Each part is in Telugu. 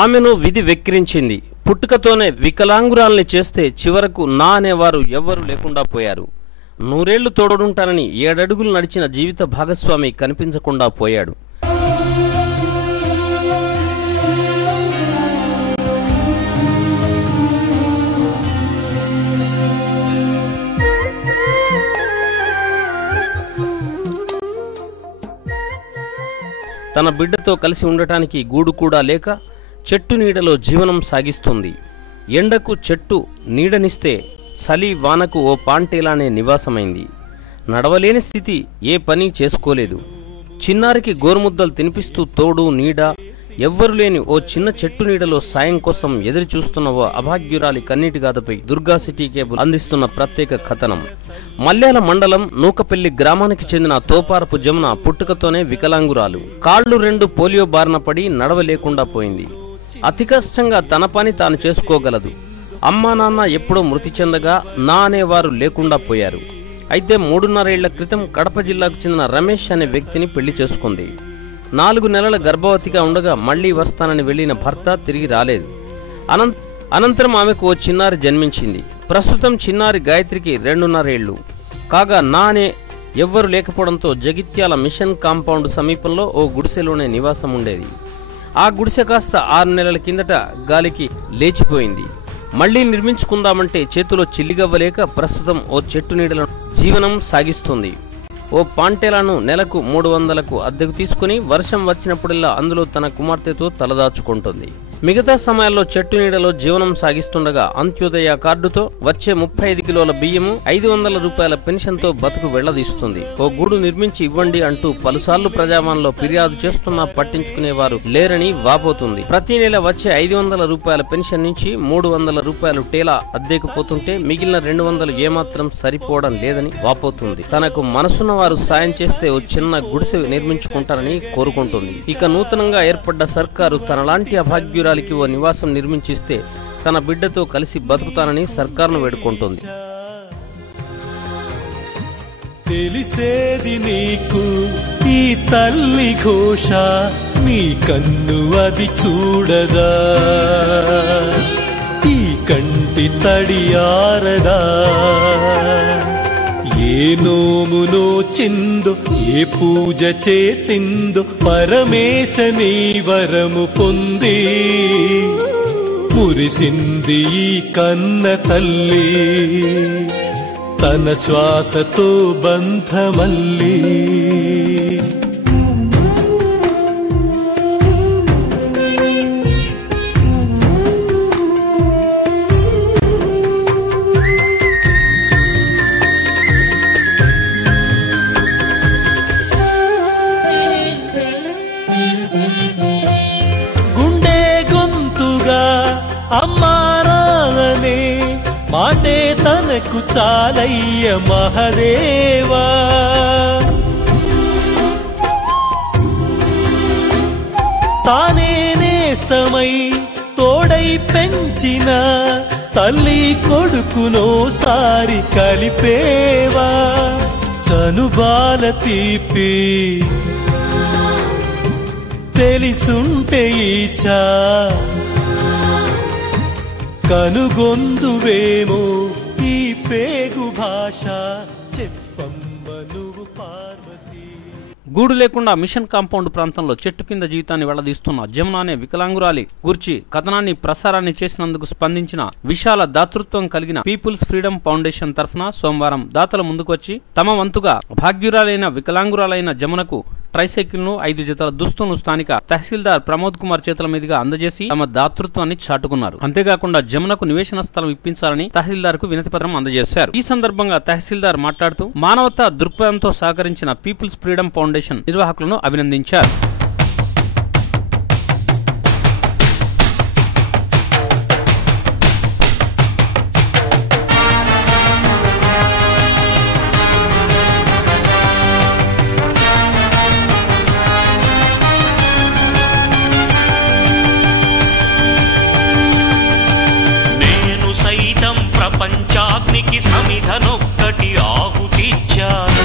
ఆమెను విధి వెక్కిరించింది. పుట్టుకతోనే వికలాంగురాల్ని చేస్తే చివరకు నా అనేవారు ఎవ్వరూ లేకుండా పోయారు. 100 ఏళ్లు తోడుంటానని 7 అడుగులు నడిచిన జీవిత భాగస్వామి కనిపించకుండా పోయాడు. తన బిడ్డతో కలిసి ఉండటానికి గూడు కూడా లేక చెట్టు నీడలో జీవనం సాగిస్తుంది. ఎండకు చెట్టు నీడనిస్తే చలి వానకు ఓ పాంటేలానే నివాసమైంది. నడవలేని స్థితి, ఏ పని చేసుకోలేదు. చిన్నారికి గోరుముద్దలు తినిపిస్తూ తోడు నీడ ఎవ్వరు లేని ఓ చిన్న చెట్టు నీడలో సాయం కోసం ఎదురు చూస్తున్న ఓ అభాగ్యురాలి కన్నీటి గాథపై దుర్గా సిటీ కేబుల్ అందిస్తున్న ప్రత్యేక కథనం. మల్యాల మండలం నూకపల్లి గ్రామానికి చెందిన తోపారపు జమున పుట్టుకతోనే వికలాంగురాలు. కాళ్లు 2 పోలియో బారిన పడి నడవలేకుండా పోయింది. అతి కష్టంగా తన పని తాను చేసుకోగలదు. అమ్మా నాన్న ఎప్పుడో మృతి చెందగా నా అనేవారు లేకుండా పోయారు. అయితే 3.5 ఏళ్ల క్రితం కడప జిల్లాకు చెందిన రమేష్ అనే వ్యక్తిని పెళ్లి చేసుకుంది. 4 నెలల గర్భవతిగా ఉండగా మళ్లీ వస్తానని వెళ్లిన భర్త తిరిగి రాలేదు. అనంతరం ఆమెకు ఓ చిన్నారి జన్మించింది. ప్రస్తుతం చిన్నారి గాయత్రికి 2.5 ఏళ్లు కాగా నానే ఎవ్వరు లేకపోవడంతో జగిత్యాల మిషన్ కాంపౌండ్ సమీపంలో ఓ గుడిసెలోనే నివాసం ఉండేది. ఆ గుడిసె కాస్త 6 నెలల కిందట గాలికి లేచిపోయింది. మళ్లీ నిర్మించుకుందామంటే చేతిలో చిల్లిగవ్వలేక ప్రస్తుతం ఓ చెట్టు నీడలో జీవనం సాగిస్తుంది. ఓ పాంటేలాను నెలకు 300లకు అద్దెకు తీసుకుని వర్షం వచ్చినప్పుడల్లా అందులో తన కుమార్తెతో తలదాచుకుంటుంది. మిగతా సమయాల్లో చెట్టు నీడలో జీవనం సాగిస్తుండగా అంత్యోదయ కార్డుతో వచ్చే 35 కిలోల బియ్యము 500 రూపాయల పెన్షన్తో బతుకు వెళ్లదీస్తుంది. ఓ గూడు నిర్మించి ఇవ్వండి అంటూ పలుసార్లు ప్రజావాణిలో ఫిర్యాదు చేస్తున్నా పట్టించుకునేవారు లేరని వాపోతుంది. ప్రతి నెల వచ్చే 500 రూపాయల పెన్షన్ నుంచి 300 రూపాయలు టేలా అద్దెకు పోతుంటే మిగిలిన 200 ఏమాత్రం సరిపోవడం లేదని వాపోతుంది. తనకు మనసున్న వారు సాయం చేస్తే ఓ చిన్న గుడిసె నిర్మించుకుంటారని కోరుకుంటుంది. ఇక నూతనంగా ఏర్పడ్డ సర్కారు తనలాంటి అభాగ్యురాలికి ఓ నివాసం నిర్మించిస్తే తన బిడ్డతో కలిసి బతుకుతానని సర్కారును వేడుకుంటుంది. తెలిసేది నీకు ఈ తల్లి ఘోష, నీ కన్ను అది చూడదా, ఈ కంటి తడియారదా, ఏ నోమునో చిందో ఏ పూజ చేసిందో పరమేశ నీ వరము పొంది మురిసింది ఈ కన్న తల్లి తన శ్వాసతో బంధమల్లి. గుండె గొంతుగా అమ్మారానే మాటే తనకు చాలయ్య మహదేవా, తానే నేస్తమై తోడై పెంచిన తల్లి కొడుకునోసారి కలిపేవా, చనుబాల తీపి తెలిసుంటే ఈశా కనుగొందువేమో ఈ పేగు భాష చెప్పమ్మ నువ్వు పార్వతి. గూడు లేకుండా మిషన్ కాంపౌండ్ ప్రాంతంలో చెట్టు కింద జీవితాన్ని వెళ్లదీస్తున్న జమున అనే వికలాంగురాలి గురించి కథనాన్ని ప్రసారాన్ని చేసినందుకు స్పందించిన విశాల దాతృత్వం కలిగిన పీపుల్స్ ఫ్రీడమ్ ఫౌండేషన్ తరఫున సోమవారం దాతల ముందుకు వచ్చి తమ వంతుగా భాగ్యురాలైన వికలాంగురాలైన జమునకు ట్రైసైకిల్ ను 5 జతల దుస్తులను స్థానిక తహసీల్దార్ ప్రమోద్ కుమార్ చేతుల మీదుగా అందజేసి తమ దాతృత్వాన్ని చాటుకున్నారు. అంతేకాకుండా జమునకు నివేశన స్థలం ఇప్పించాలని తహసీల్దార్ కు వినతి పత్రం అందజేశారు. ఈ సందర్భంగా తహసీల్దార్ మాట్లాడుతూ మానవతా దృక్పథంతో సహకరించిన పీపుల్స్ ఫ్రీడమ్ ఫౌండేషన్ నిర్వాహకులను అభినందించారు. ప్రపంచాగ్నికి సమిధనొక్కటి ఆహుతిచ్చాను,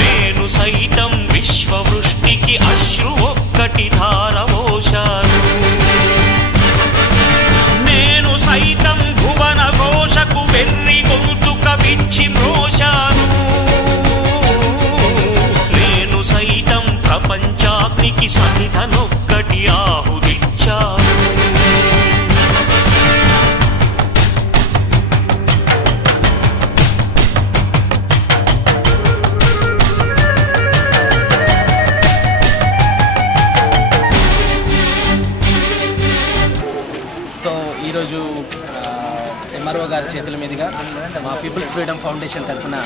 నేను సైతం మ్రోశాను నేను సైతం భువన ఘోషకు వెర్రి గొంతుక విచ్చి మ్రోశాను నేను సైతం ప్రపంచాగ్నికి సమిధనొక్కటి ఆహుతిచ్చాను సో ఈరోజు ఎంఆర్ఓ గారి చేతుల మీదుగా మా పీపుల్స్ ఫ్రీడమ్ ఫౌండేషన్ తరఫున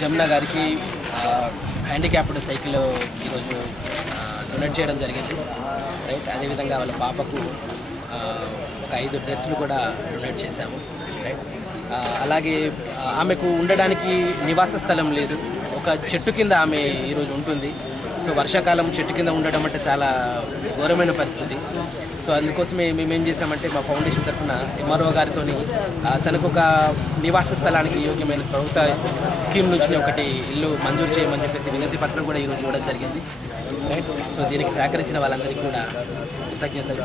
జమున గారికి హ్యాండిక్యాప్డ్ సైకిల్ ఈరోజు డొనేట్ చేయడం జరిగింది రైట్. అదేవిధంగా వాళ్ళ పాపకు ఒక 5 డ్రెస్సులు కూడా డొనేట్ చేశాము రైట్. అలాగే ఆమెకు ఉండడానికి నివాస స్థలం లేదు, ఒక చెట్టు కింద ఆమె ఈరోజు ఉంటుంది. సో వర్షాకాలం చెట్టు కింద ఉండడం అంటే చాలా ఘోరమైన పరిస్థితి. సో అందుకోసమే మేమేం చేసామంటే మా ఫౌండేషన్ తరఫున ఎంఆర్ఓ గారితో తనకు ఒక నివాస స్థలానికి యోగ్యమైన ప్రభుత్వ స్కీమ్ నుంచి ఒకటి ఇల్లు మంజూరు చేయమని చెప్పేసి వినతి పత్రం కూడా ఈరోజు ఇవ్వడం జరిగింది. సో దీనికి సహకరించిన వాళ్ళందరికీ కూడా కృతజ్ఞతలు.